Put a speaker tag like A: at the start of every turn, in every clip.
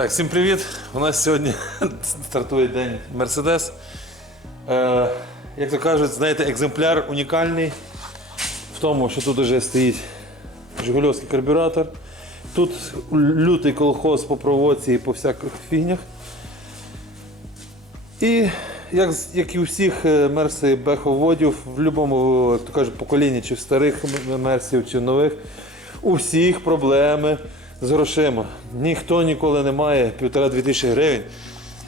A: Так, всім привіт! У нас сьогодні стартує день Мерседес. Е, як то кажуть, знаєте, екземпляр унікальний в тому, що тут вже стоїть Жигульовський карбюратор. Тут лютий колхоз по проводці і по всяких фігнях. І як, як і у всіх е, мерси беховодів, в будь-якому, як то кажуть, поколінні, чи в старих мерсів, чи нових, у всіх проблеми з грошима. Ніхто ніколи не має півтора-дві тисячі гривень,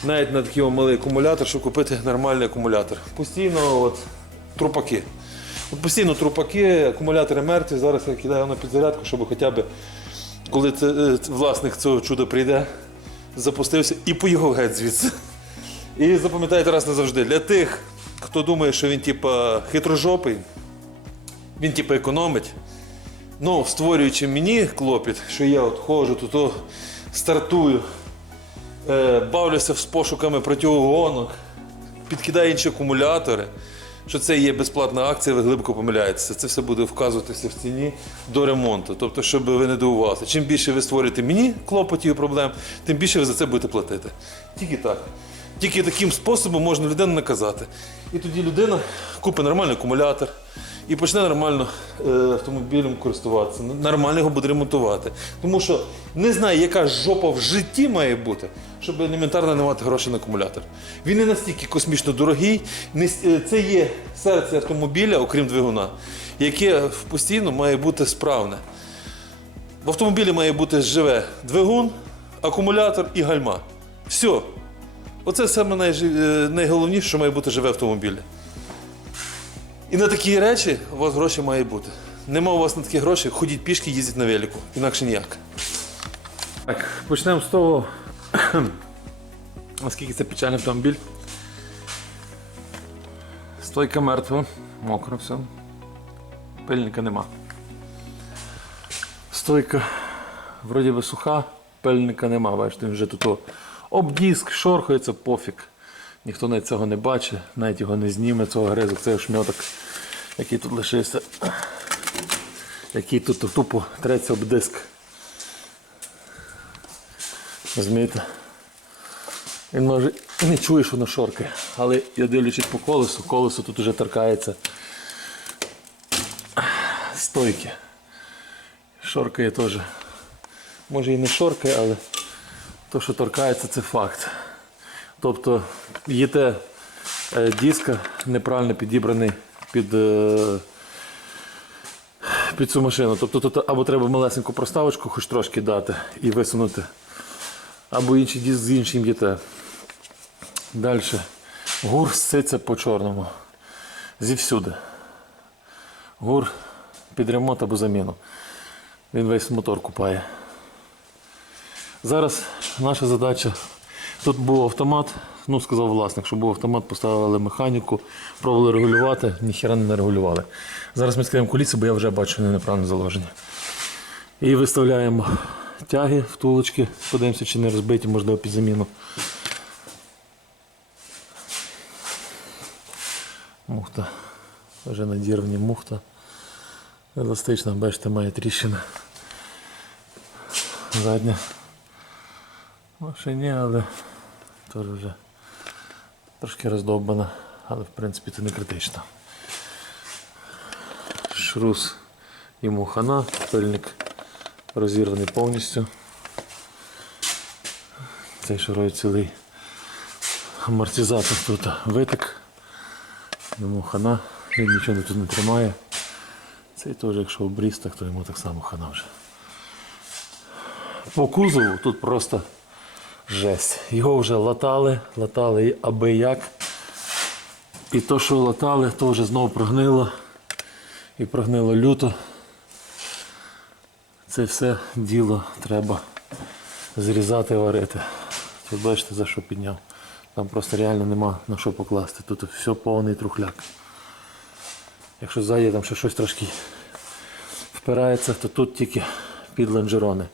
A: навіть на такий малий акумулятор, щоб купити нормальний акумулятор. Постійно от, трупаки. От постійно трупаки, акумулятори мертві. Зараз я кидаю на підзарядку, щоб хоча б, коли це, е, власник цього чуда прийде, запустився і поїхав геть звідси. І запам'ятайте раз назавжди, для тих, хто думає, що він типа хитрожопий, він типа економить. Ну, створюючи мені клопіт, що я от ходжу, тут о, стартую, е, бавлюся з пошуками протиугонок, підкидаю інші акумулятори, що це є безплатна акція, ви глибоко помиляєтеся. Це все буде вказуватися в ціні до ремонту. Тобто, щоб ви не дивувалися. Чим більше ви створюєте мені клопотів і проблем, тим більше ви за це будете платити. Тільки так. Тільки таким способом можна людину наказати. І тоді людина купить нормальний акумулятор і почне нормально е, автомобілем користуватися, нормально його буде ремонтувати. Тому що не знає, яка жопа в житті має бути, щоб елементарно не мати грошей на акумулятор. Він не настільки космічно дорогий, не е, це є серце автомобіля, окрім двигуна, яке постійно має бути справне. В автомобілі має бути живе двигун, акумулятор і гальма. Все. Оце саме е, найголовніше, що має бути живе в автомобілі. І на такі речі у вас гроші має бути. Нема у вас на такі гроші, ходіть пішки, їздіть на велику. Інакше ніяк. Так, почнемо з того, наскільки це печальний автомобіль. Стойка мертва, мокро все. Пильника нема. Стойка вроді би суха, пильника нема. Бачите, він вже тут о, об диск, шорхається, пофіг. Ніхто навіть цього не бачить, навіть його не зніме, цього гризок, цей шмьоток, який тут лишився, який тут тупо треться об диск. Розумієте? Він може і не чує, що воно шоркає, але я дивлячись по колесу, колесо тут уже торкається стойки. Шоркає теж. Може і не шоркає, але то, що торкається, це факт. Тобто ЄТ е, диска неправильно підібраний під, е, під цю машину. Тобто тут або треба малесеньку проставочку хоч трошки дати і висунути, або інший диск з іншим ЄТ. Далі. Гур ситься по чорному. Зівсюди. Гур під ремонт або заміну. Він весь мотор купає. Зараз наша задача. Тут був автомат, ну сказав власник, що був автомат, поставили механіку, пробували регулювати, ніхіра не регулювали. Зараз ми скриємо куліси, бо я вже бачу неправильно заложені. І виставляємо тяги, втулочки, подивимося, чи не розбиті, можливо, під заміну. Мухта. Вже надірвані мухта. Еластична, бачите, має тріщина. Задня. Ще але теж вже трошки роздовбана, але в принципі це не критично. Шрус йому хана, пильник розірваний повністю. Цей шарой цілий амортизатор тут витик. Йому хана, він нічого тут не тримає. Цей теж, якщо обріз, так то йому так само хана вже. По кузову тут просто жесть. Його вже латали, латали аби як. І то, що латали, то вже знову прогнило. І прогнило люто. Це все діло треба зрізати, варити. Тут бачите, за що підняв. Там просто реально нема на що покласти. Тут все повний трухляк. Якщо ззаді там ще щось трошки впирається, то тут тільки під лонжерони.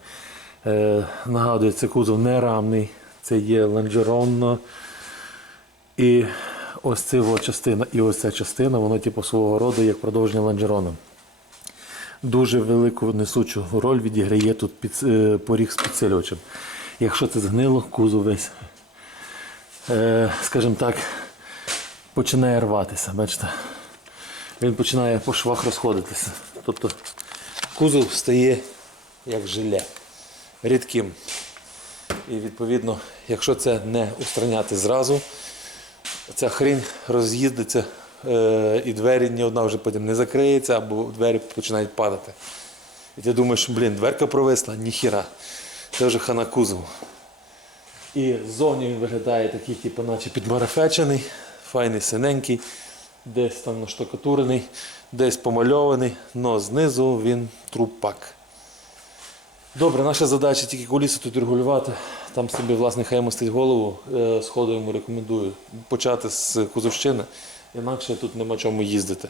A: Е, нагадую, це кузов не рамний, це є лонжеронно. І ось ця частина і ось ця частина, воно типу свого роду як продовження лонжерона. Дуже велику несучу роль відіграє тут під, е, поріг з підсилювачем.
B: якщо це згнило, кузов весь, е, скажімо так, починає рватися. Бачите? Він починає по швах розходитися.
A: Тобто кузов стає як желе, рідким. І відповідно, якщо це не устраняти зразу, ця хрінь роз'їздиться е, і двері ні одна вже потім не закриється, або двері починають падати. І ти думаєш, блін, дверка провисла, ніхіра. Це вже хана кузов. І ззовні він виглядає такий, типу, наче підмарафечений, файний, синенький, десь там наштукатурений, десь помальований, але знизу він трупак. Добре, наша задача тільки куліси тут регулювати. Там собі власне хай мостить голову. Е, Сходу йому рекомендую почати з кузовщини, інакше тут нема чому їздити.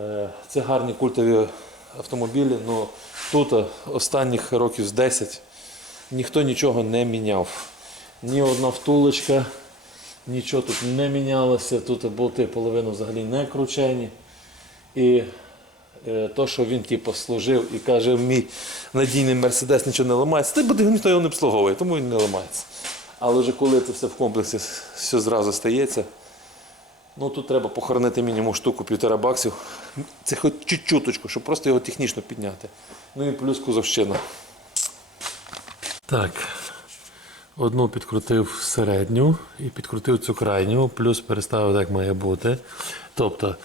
A: Е, Це гарні культові автомобілі, але тут е, останніх років з 10 ніхто нічого не міняв. Ні одна втулочка, нічого тут не мінялося. Тут болти половину взагалі не кручені. І то, що він типу, служив і каже, мій надійний мерседес нічого не ламається, та буде ніхто його не обслуговує, тому він не ламається. Але вже коли це все в комплексі все зразу стається, ну тут треба похоронити мінімум штуку півтора баксів. Це хоч чуть-чуточку, щоб просто його технічно підняти. Ну і плюс кузовщина.
B: Так. Одну підкрутив середню і підкрутив цю крайню, плюс переставив так має бути. Тобто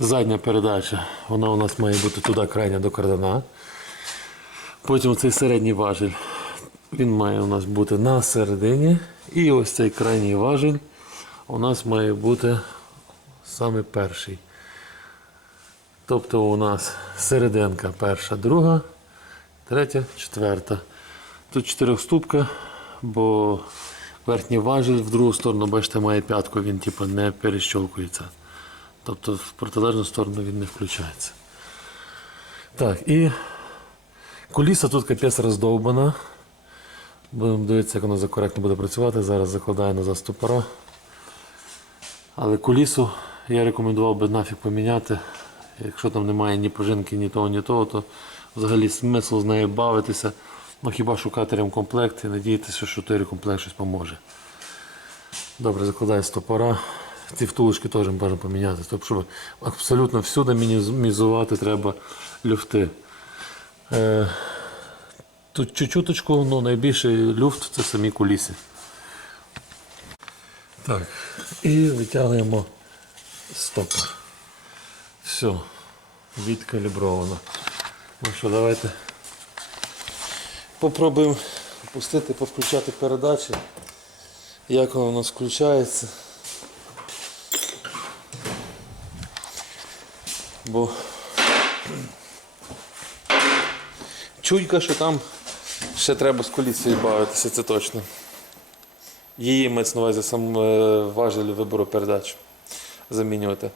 B: задня передача, вона у нас має бути туди крайня до кардана. Потім цей середній важіль, він має у нас бути на середині. І ось цей крайній важіль у нас має бути саме перший. Тобто у нас серединка перша, друга, третя, четверта. Тут чотирьохступка, бо верхній важіль в другу сторону, бачите, має п'ятку, він типу, не перещолкується. Тобто в протилежну сторону він не включається. Так, і куліса тут капець роздовбана. Будемо дивитися, як воно коректно буде працювати. Зараз закладаю назад стопора. Але кулісу я рекомендував би нафіг поміняти. Якщо там немає ні пружинки, ні того, ні того, то взагалі смисл з нею бавитися. Ну хіба шукати ремкомплект і надіятися, що той ремкомплект щось поможе. Добре, закладаю стопора. Ці втулочки теж бажано поміняти. Тобто, щоб абсолютно всюди мінімізувати треба люфти. Е, тут чуть-чуточку, ну найбільший люфт це самі куліси. Так, і витягуємо стопор. Все, відкалібровано. Ну що, давайте.
A: Попробуємо опустити, повключати передачі. Як воно у нас включається. Бо чуйка, що там ще треба з колісою бавитися, це точно. Її мається на увазі сам е, важель вибору передач замінювати.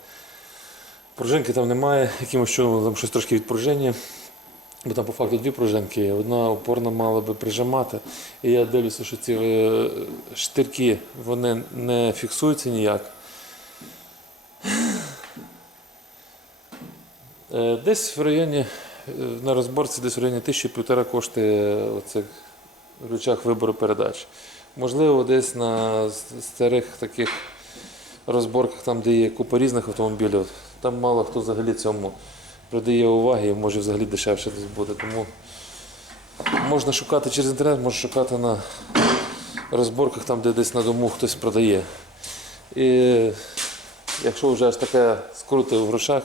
A: Пружинки там немає, якимось чином там щось трошки відпружинює. Бо там по факту дві пружинки, одна опорна мала би прижимати. І я дивлюся, що ці е, штирки вони не фіксуються ніяк. Десь в районі, е, на розборці десь в районі тисячі півтора коштує оцих рычаг вибору передач. Можливо, десь на старих таких розборках, там, де є купа різних автомобілів, там мало хто взагалі цьому придає уваги і може взагалі дешевше десь буде. Тому можна шукати через інтернет, можна шукати на розборках, там, де десь на дому хтось продає. І якщо вже аж таке скрути в грошах,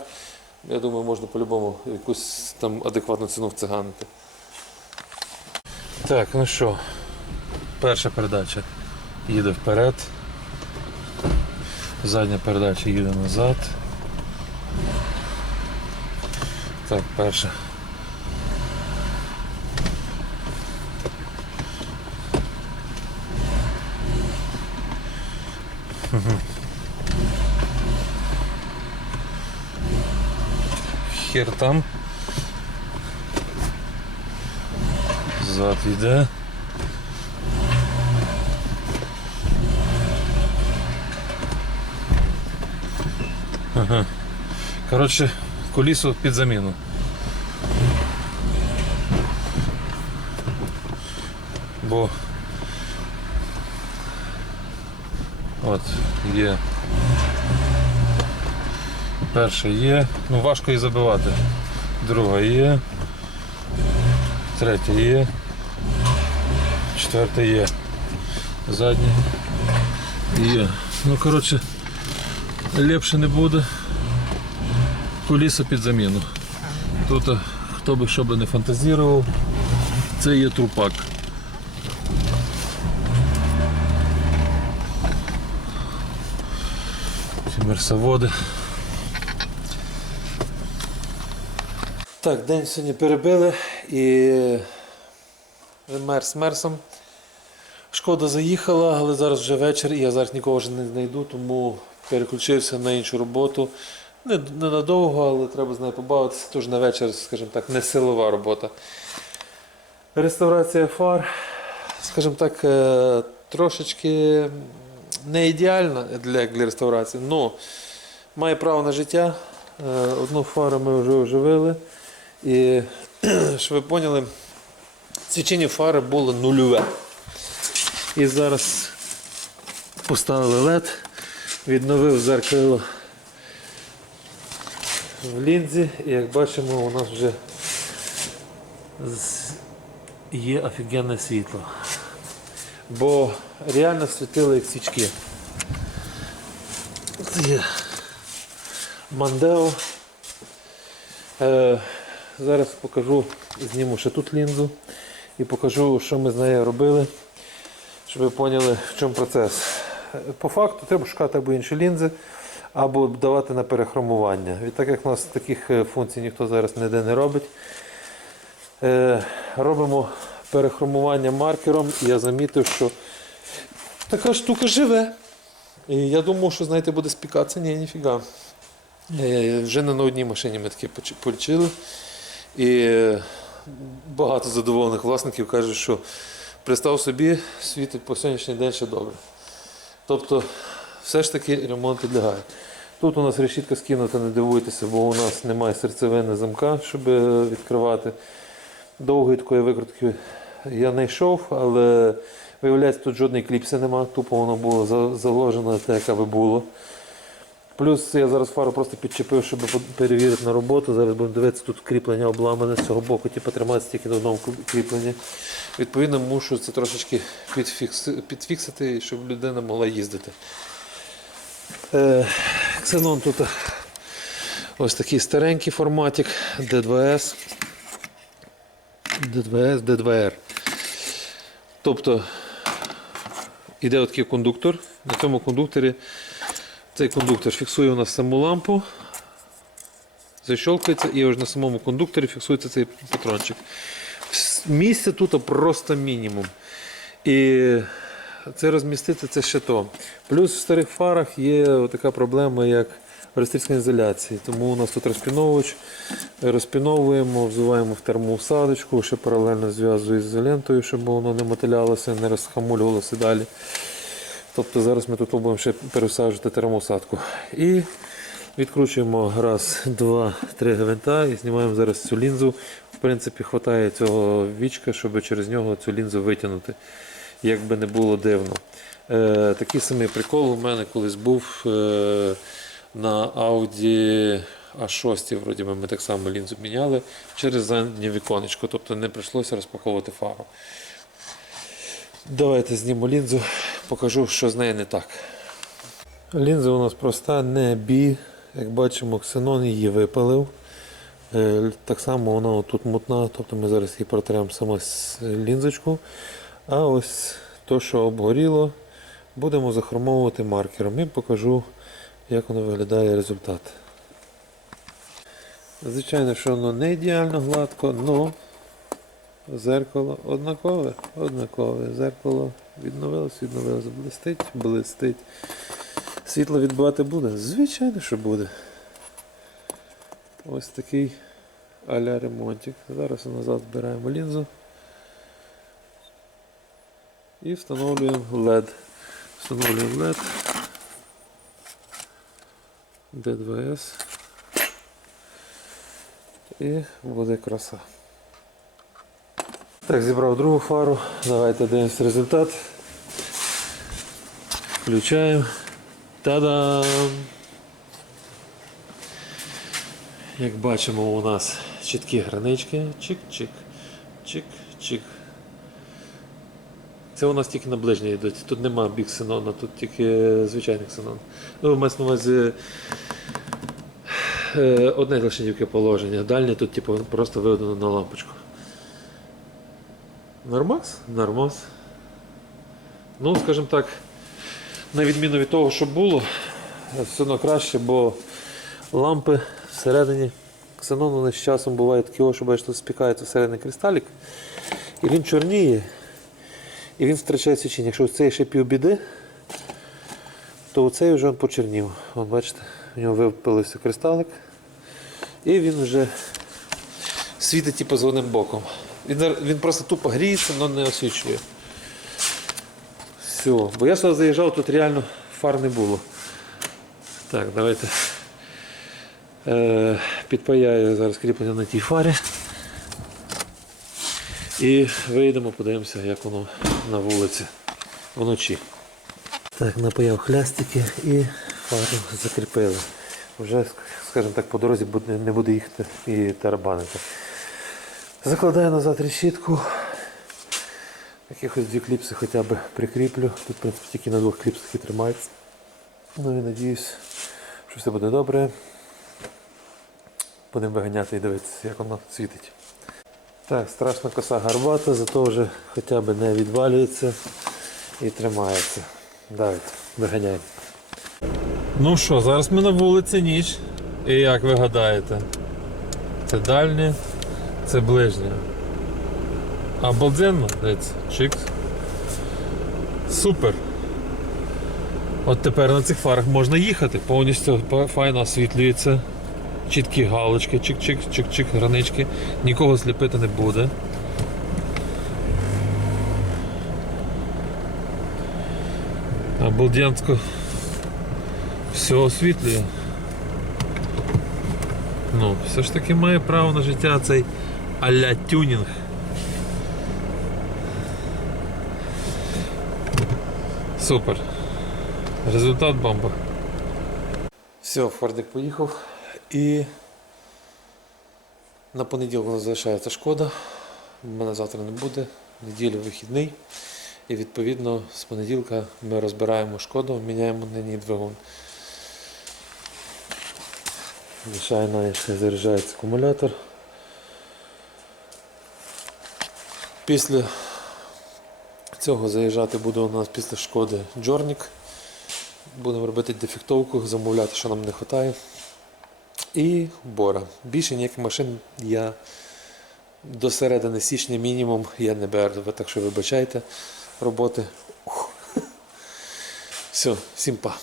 A: я думаю, можна по-любому якусь там адекватну ціну вциганити.
B: Так, ну що, перша передача їде вперед, задня передача їде назад. Так, перша. Мгм. хер там. Зад еда. Ага. Коротше, кулісу під заміну. Бо
A: от є. Перша є. Ну важко її забивати. Друга є. Третя є. Четверта є. Задня є. Ну коротше, ліпше не буде. Куліса під заміну. Тут хто би що би не фантазірував, це є трупак. Мерсоводи. Так, день сьогодні перебили і мерс мерсом. Шкода заїхала, але зараз вже вечір і я зараз нікого вже не знайду, тому переключився на іншу роботу. Не, не надовго, але треба з нею побавитися. Тож на вечір, скажімо так, не силова робота. Реставрація фар, скажімо так, е, трошечки не ідеальна для, для реставрації, але має право на життя. Е, Одну фару ми вже оживили. І щоб ви поняли, свічення фари було нульове. І зараз поставили LED, відновив зеркало в лінзі, і як бачимо, у нас вже є офігенне світло. Бо реально світило як свічки. Це є Мандео. Зараз покажу, зніму ще тут лінзу і покажу, що ми з нею робили, щоб ви поняли, в чому процес. По факту треба шукати або інші лінзи, або давати на перехромування. Так як у нас таких е, функцій ніхто зараз ніде не робить, е, робимо перехромування маркером. І я замітив, що така штука живе. І я думав, що знаєте, буде спікатися. Ні, ніфіга. Е, Вже не на одній машині ми таке полічили. І е, багато задоволених власників кажуть, що представ собі, світить по сьогоднішній день ще добре. Тобто, все ж таки ремонт підлягає. Тут у нас решітка скинута, не дивуйтеся, бо у нас немає серцевини замка, щоб е, відкривати. Довгої такої викрутки я не йшов, але виявляється, тут жодної кліпси нема, тупо воно було заложено так, як аби було. Плюс я зараз фару просто підчепив, щоб перевірити на роботу. Зараз будемо дивитися, тут кріплення обламане з цього боку, типу триматися тільки до одного кріплення. Відповідно, мушу це трошечки підфікс- підфіксити, щоб людина могла їздити. Е, Ксенон тут ось такий старенький форматик D2S. D2S, D2R. Тобто іде такий кондуктор. На цьому кондукторі цей кондуктор фіксує у нас саму лампу, защолкається і ось на самому кондукторі фіксується цей патрончик. Місця тут просто мінімум. І це розмістити це ще то. Плюс в старих фарах є така проблема, як рестрицька ізоляції. Тому у нас тут розпіновувач. Розпіновуємо, взуваємо в термоусадочку, ще паралельно зв'язую з ізолентою, щоб воно не мотилялося, не розхамулювалося далі. Тобто зараз ми тут будемо ще пересаджувати термоусадку. І відкручуємо раз, два, три гвинта і знімаємо зараз цю лінзу. В принципі, вистачає цього вічка, щоб через нього цю лінзу витягнути. Як би не було дивно. Е, такий самий прикол у мене колись був е, на Audi A6, вроді би, ми так само лінзу міняли через заднє віконечко, тобто не прийшлося розпаковувати фару. Давайте зніму лінзу, покажу, що з нею не так. Лінза у нас проста, не бі. Як бачимо, ксенон її випалив. Е, Так само вона тут мутна, тобто ми зараз її протремо саме с- лінзочку. А ось то, що обгоріло, будемо захромовувати маркером і покажу, як воно виглядає результат. Звичайно, що воно не ідеально гладко, але Зеркало однакове, однакове. Зеркало відновилось, відновилось, блистить, блистить. Світло відбивати буде? Звичайно, що буде. Ось такий а-ля ремонтик. Зараз назад збираємо лінзу і встановлюємо LED. Встановлюємо LED D2S і буде краса. Так, зібрав другу фару. Давайте дивимось результат.
B: Включаємо. Та-дам! Як бачимо, у нас чіткі гранички. Чик-чик. Чик-чик. Це у нас тільки на ближній йдуть. Тут нема бік ксенона, тут тільки звичайний ксенон. Ну, мається на увазі е, одне лише тільки положення. Дальнє тут типу, просто виведено на лампочку. Нормас? Нормас. Ну, скажімо так, на відміну від того, що було, все одно краще, бо лампи всередині ксенон вони з часом буває такі, що бачите, спікається всередині кристалік, і він чорніє, і він втрачає свічення. Якщо цей ще півбіди, то оцей вже він почернів. Вон, бачите, у нього випилився кристалик, і він вже світить типу, з одним боком. Він, він просто тупо гріється, але не освічує. Все. Бо я сюди заїжджав, тут реально фар не було. Так, давайте. Е, підпаяю зараз кріплення на тій фарі. І вийдемо, подивимося, як воно на вулиці вночі. Так, напаяв хлястики і фару закріпили. Вже, скажімо так, по дорозі не буде їхати і тарабанити. Закладаю назад решітку. Якихось дві кліпси хоча б прикріплю. Тут, в принципі, тільки на двох кліпсах і тримається. Ну і надіюсь, що все буде добре. Будемо виганяти і дивитися, як воно світить. Так, страшно коса гарбата, зато вже хоча б не відвалюється і тримається. Давайте, виганяємо. Ну що, зараз ми на вулиці ніч. І як ви гадаєте? Це дальнє, це ближнє. Обалденно, дивіться, чикс. Супер. От тепер на цих фарах можна їхати, повністю файно освітлюється. Чіткі галочки, чик-чик, чик-чик, гранички. Нікого сліпити не буде. Обалденсько все освітлює. Ну, все ж таки має право на життя цей а-ля тюнінг. Супер. Результат бомба. Все, Фордик поїхав і на понеділок у нас залишається шкода. Мене завтра не буде, неділю вихідний. І відповідно з понеділка ми розбираємо шкоду, міняємо на ній двигун. Звичайно, ще заряджається акумулятор. Після цього заїжджати буде у нас після шкоди Джорнік. Будемо робити дефектовку, замовляти, що нам не вистачає. І бора. Більше ніяких машин я до середини січня мінімум я не беру, так що вибачайте роботи. Все, всім па.